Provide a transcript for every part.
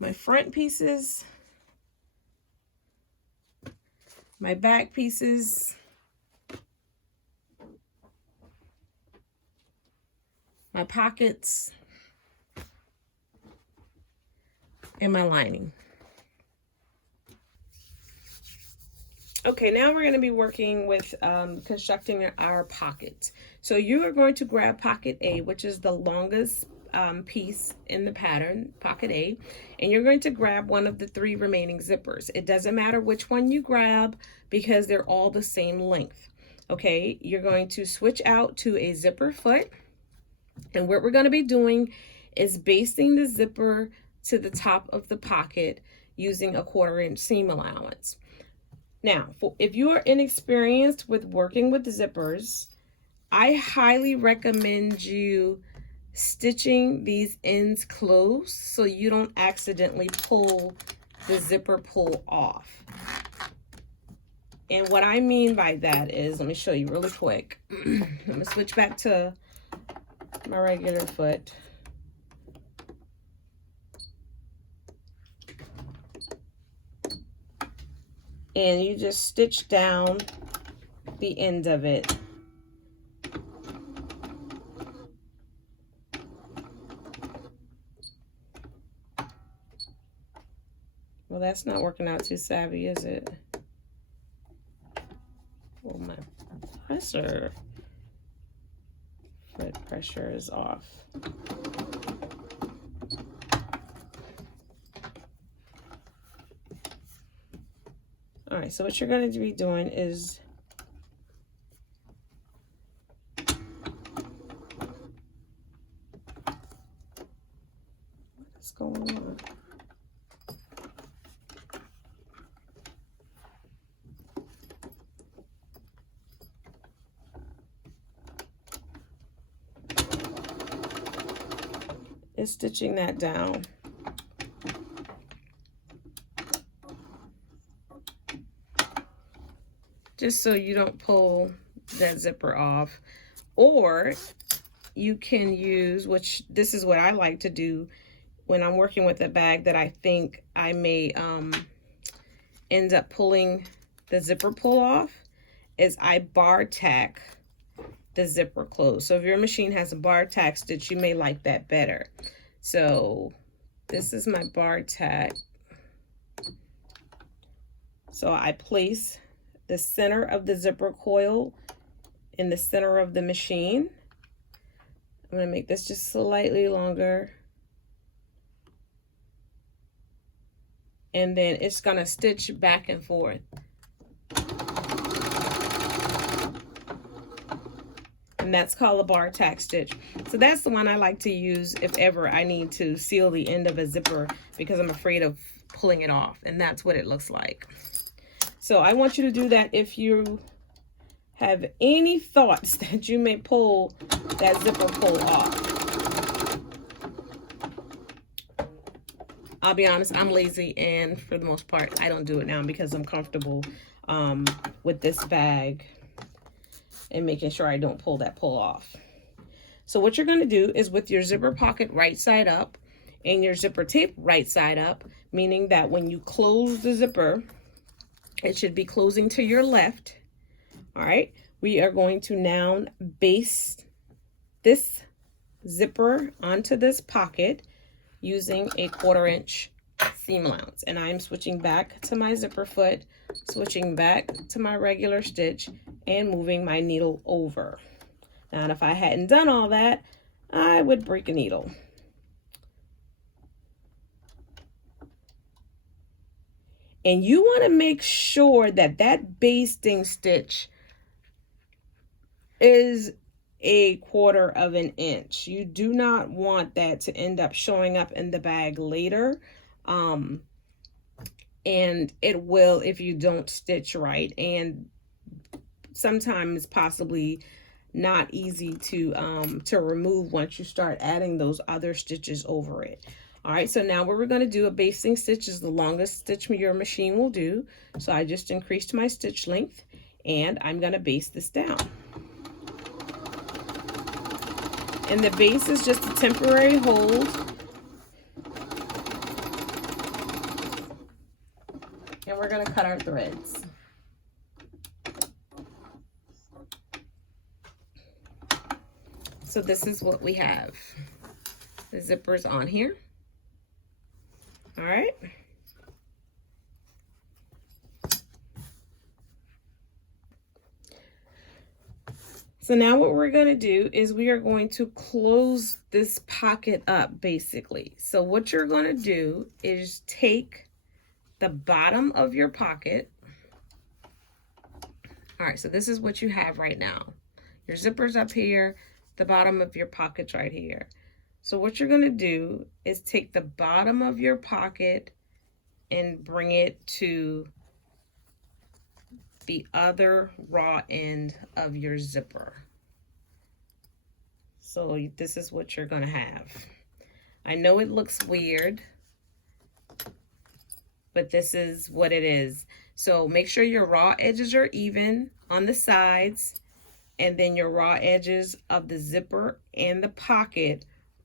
my front pieces, my back pieces, my pockets, and my lining. Okay, now we're going to be working with constructing our pockets. So you are going to grab pocket A, which is the longest piece in the pattern, pocket A, and you're going to grab one of the 3 remaining zippers. It doesn't matter which one you grab because they're all the same length. Okay, you're going to switch out to a zipper foot, and what we're going to be doing is basting the zipper to the top of the pocket using a 1/4 inch seam allowance. Now, if you are inexperienced with working with zippers, I highly recommend you stitching these ends close so you don't accidentally pull the zipper pull off. And what I mean by that is, let me show you really quick. I'm going to switch back to my regular foot. And you just stitch down the end of it. Well, that's not working out too savvy, is it? Oh, my pressure. Foot pressure is off. All right, so what you're going to be doing is what's going on? Is stitching that down. Just so you don't pull that zipper off. Or you can use, which this is what I like to do when I'm working with a bag that I think I may end up pulling the zipper pull off, is I bar tack the zipper closed. So if your machine has a bar tack stitch, you may like that better. So this is my bar tack. So I place the center of the zipper coil in the center of the machine. I'm going to make this just slightly longer. And then it's going to stitch back and forth. And that's called a bar tack stitch. So that's the one I like to use if ever I need to seal the end of a zipper because I'm afraid of pulling it off. And that's what it looks like. So I want you to do that if you have any thoughts that you may pull that zipper pull off. I'll be honest, I'm lazy, and for the most part, I don't do it now because I'm comfortable with this bag and making sure I don't pull that pull off. So what you're going to do is with your zipper pocket right side up and your zipper tape right side up, meaning that when you close the zipper, it should be closing to your left. All right, we are going to now baste this zipper onto this pocket using a 1/4 inch seam allowance. And I'm switching back to my zipper foot, switching back to my regular stitch, and moving my needle over. Now, if I hadn't done all that, I would break a needle. And you want to make sure that that basting stitch is a 1/4 inch. You do not want that to end up showing up in the bag later. And it will if you don't stitch right. And sometimes possibly not easy to remove once you start adding those other stitches over it. All right, so now what we're going to do, a basting stitch is the longest stitch your machine will do. So I just increased my stitch length and I'm going to baste this down. And the base is just a temporary hold cut our threads. So this is what we have. The zipper's on here. All right. So now what we're going to do is we are going to close this pocket up basically. So what you're going to do is take the bottom of your pocket. All right, so this is what you have right now. Your zipper's up here, the bottom of your pocket's right here. So what you're going to do is take the bottom of your pocket and bring it to the other raw end of your zipper. So this is what you're going to have. I know it looks weird, but this is what it is. So make sure your raw edges are even on the sides, and then your raw edges of the zipper and the pocket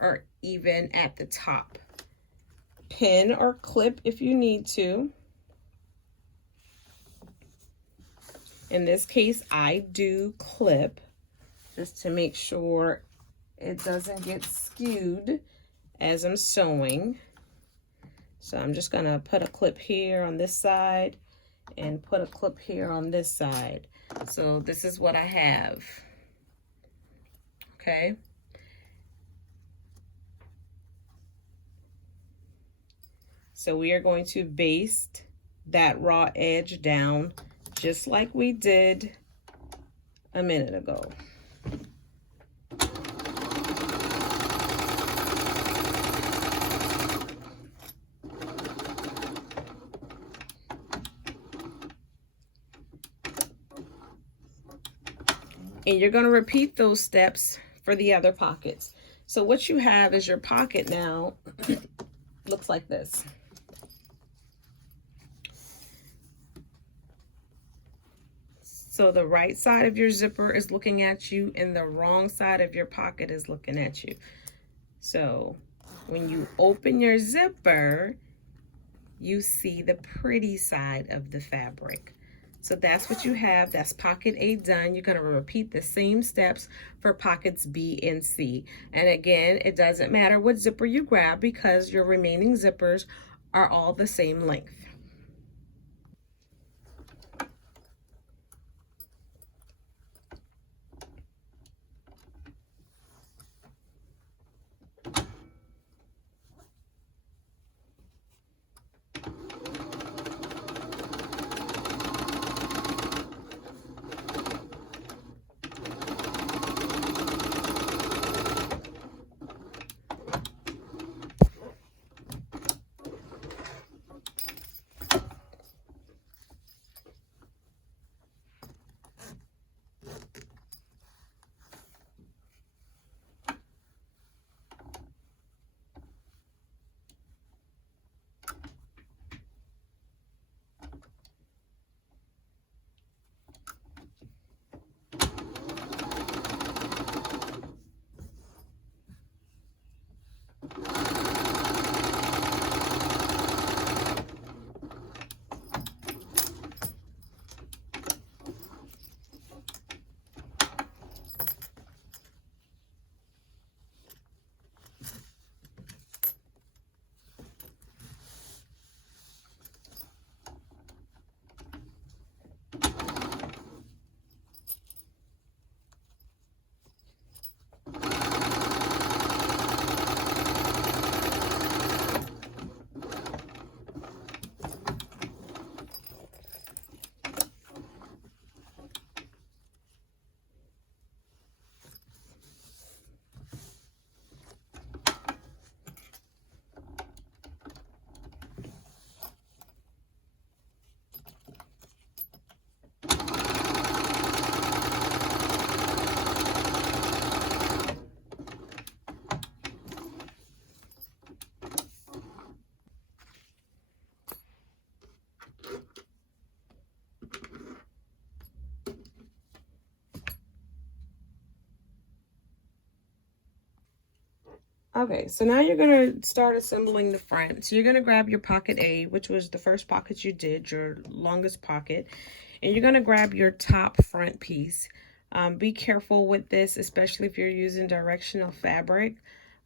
are even at the top. Pin or clip if you need to. In this case, I do clip just to make sure it doesn't get skewed as I'm sewing. So I'm just gonna put a clip here on this side and put a clip here on this side. So this is what I have, okay? So we are going to baste that raw edge down just like we did a minute ago. And you're going to repeat those steps for the other pockets. So what you have is your pocket now looks like this. So the right side of your zipper is looking at you and the wrong side of your pocket is looking at you. So when you open your zipper, you see the pretty side of the fabric. So that's what you have. That's pocket A done. You're going to repeat the same steps for pockets B and C. And again, it doesn't matter what zipper you grab because your remaining zippers are all the same length. Okay, so now you're gonna start assembling the front. So you're gonna grab your pocket A, which was the first pocket you did, your longest pocket, and you're gonna grab your top front piece. Be careful with this, especially if you're using directional fabric,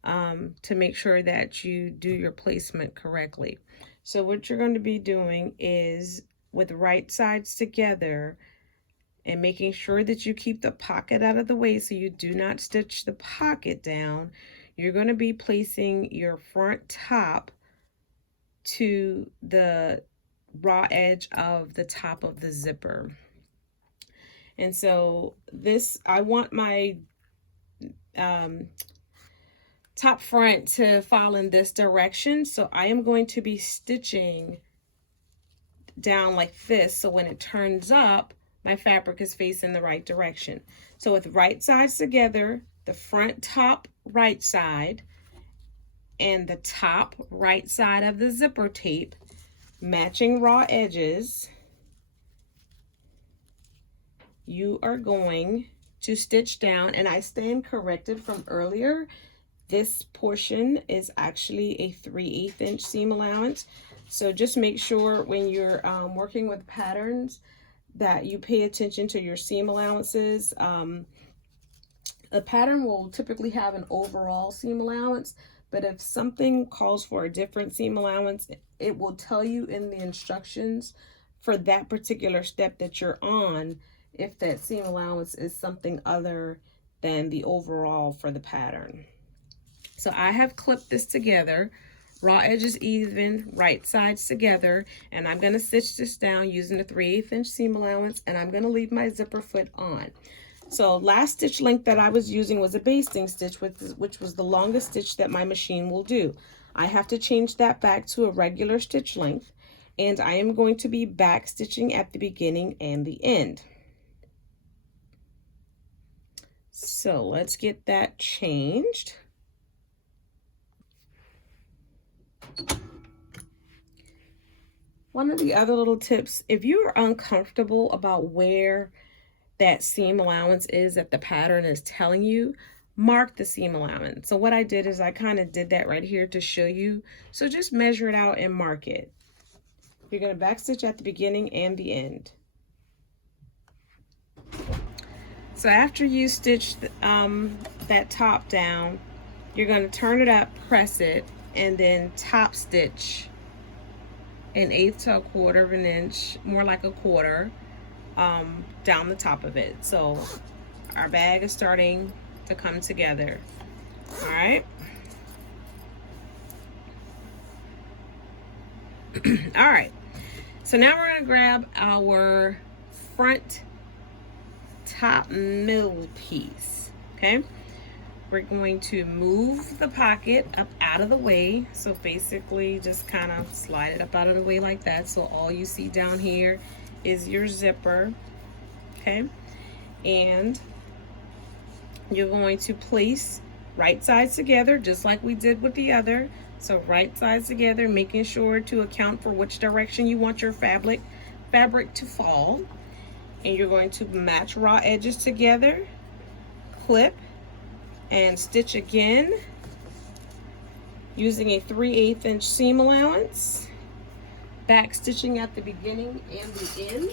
to make sure that you do your placement correctly. So what you're going to be doing is, with right sides together, and making sure that you keep the pocket out of the way so you do not stitch the pocket down, you're going to be placing your front top to the raw edge of the top of the zipper. And so this, I want my top front to fall in this direction, so I am going to be stitching down like this, so when it turns up, my fabric is facing the right direction. So with right sides together, the front top right side and the top right side of the zipper tape, matching raw edges, you are going to stitch down. And I stand corrected from earlier. This portion is actually a 3/8 inch seam allowance. So just make sure when you're working with patterns that you pay attention to your seam allowances. A pattern will typically have an overall seam allowance, but if something calls for a different seam allowance, it will tell you in the instructions for that particular step that you're on if that seam allowance is something other than the overall for the pattern. So I have clipped this together, raw edges even, right sides together, and I'm going to stitch this down using the 3/8 inch seam allowance, and I'm going to leave my zipper foot on. So last stitch length that I was using was a basting stitch, which was the longest stitch that my machine will do. I have to change that back to a regular stitch length, and I am going to be back stitching at the beginning and the end. So let's get that changed. One of the other little tips, if you are uncomfortable about where that seam allowance is that the pattern is telling you, mark the seam allowance. So what I did is I kind of did that right here to show you. So just measure it out and mark it. You're going to backstitch at the beginning and the end. So after you stitch that top down, you're going to turn it up, press it, and then top stitch 1/8 to 1/4 of an inch, more like 1/4, down the top of it. So our bag is starting to come together. All right. All right. So now we're going to grab our front top middle piece. Okay. We're going to move the pocket up out of the way. So basically just kind of slide it up out of the way like that. So all you see down here is your zipper. Okay. And you're going to place right sides together just like we did with the other. So right sides together, making sure to account for which direction you want your fabric to fall. And you're going to match raw edges together, clip, and stitch again using a 3/8 inch seam allowance, back stitching at the beginning and the end.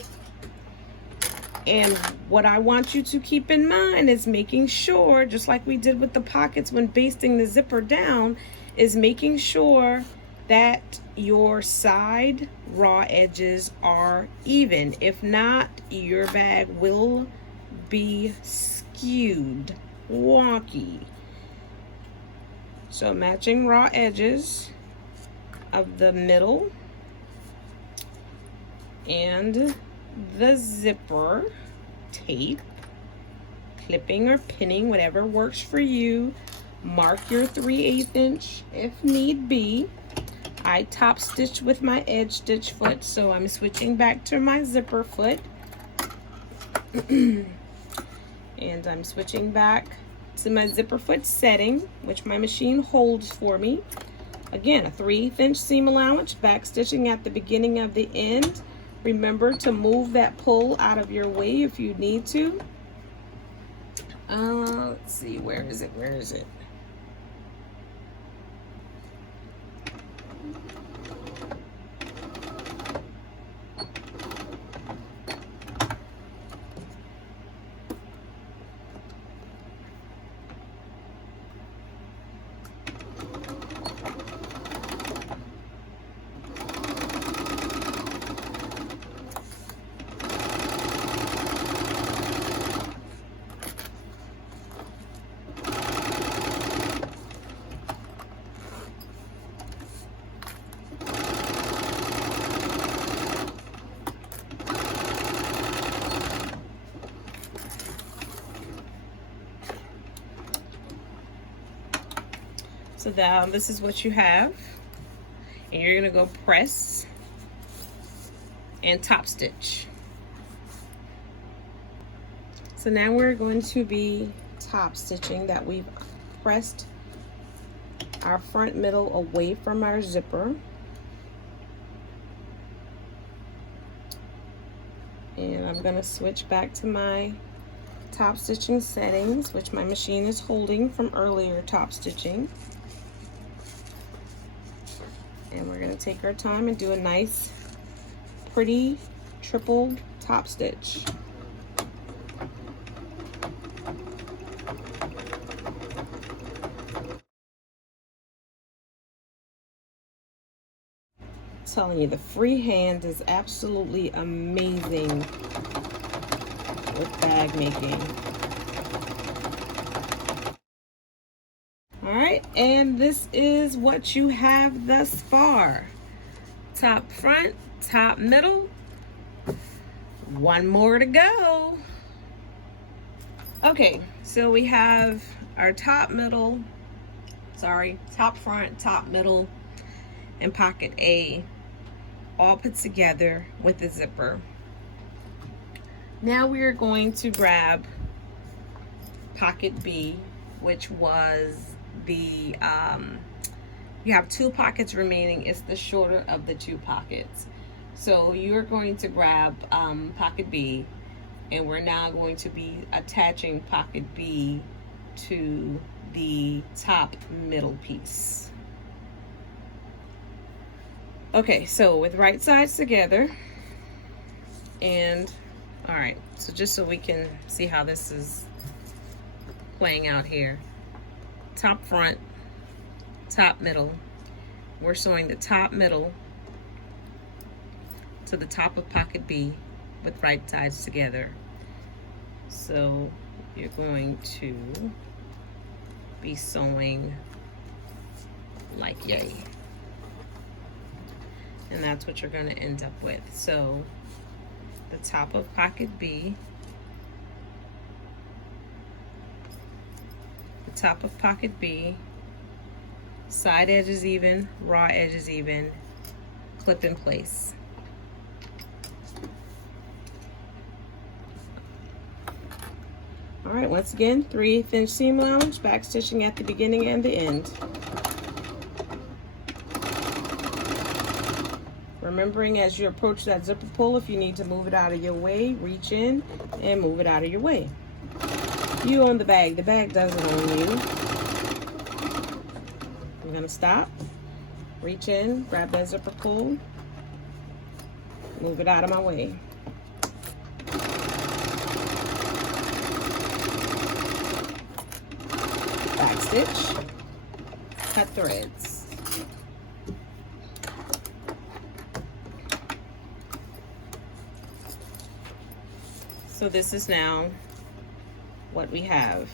And what I want you to keep in mind is making sure, just like we did with the pockets when basting the zipper down, is making sure that your side raw edges are even. If not, your bag will be skewed, wonky. So matching raw edges of the middle and the zipper tape, clipping or pinning, whatever works for you. Mark your 3/8 inch if need be. I top stitch with my edge stitch foot, so I'm switching back to my zipper foot. And I'm switching back to my zipper foot setting, which my machine holds for me. Again, a 3/8 inch seam allowance, back stitching at the beginning of the end. Remember to move that pull out of your way if you need to. Let's see, where is it? So now this is what you have, and you're gonna go press and top stitch. So now we're going to be top stitching that we've pressed our front middle away from our zipper. And I'm gonna switch back to my top stitching settings, which my machine is holding from earlier top stitching. And we're going to take our time and do a nice, pretty triple top stitch. I'm telling you, the free hand is absolutely amazing with bag making. All right, and this is what you have thus far. Top front, top middle. One more to go. Okay, so we have our top front, top middle, and pocket A all put together with the zipper. Now we are going to grab pocket B, which was the you have two pockets remaining. It's the shorter of the two pockets. So you're going to grab pocket B, and we're now going to be attaching pocket B to the top middle piece. Okay, so with right sides together, and all right, so just so we can see how this is playing out here. Top front, top middle. We're sewing the top middle to the top of pocket B with right sides together. So you're going to be sewing like yay. And that's what you're going to end up with. So the top of pocket B, the top of pocket B, side edges even, raw edges even, clip in place. All right, once again, 3/8 inch seam allowance, back stitching at the beginning and the end. Remembering as you approach that zipper pull, if you need to move it out of your way, reach in and move it out of your way. You own the bag doesn't own you. I'm gonna stop, reach in, grab that zipper pull, move it out of my way. Back stitch, cut threads. So this is now what we have.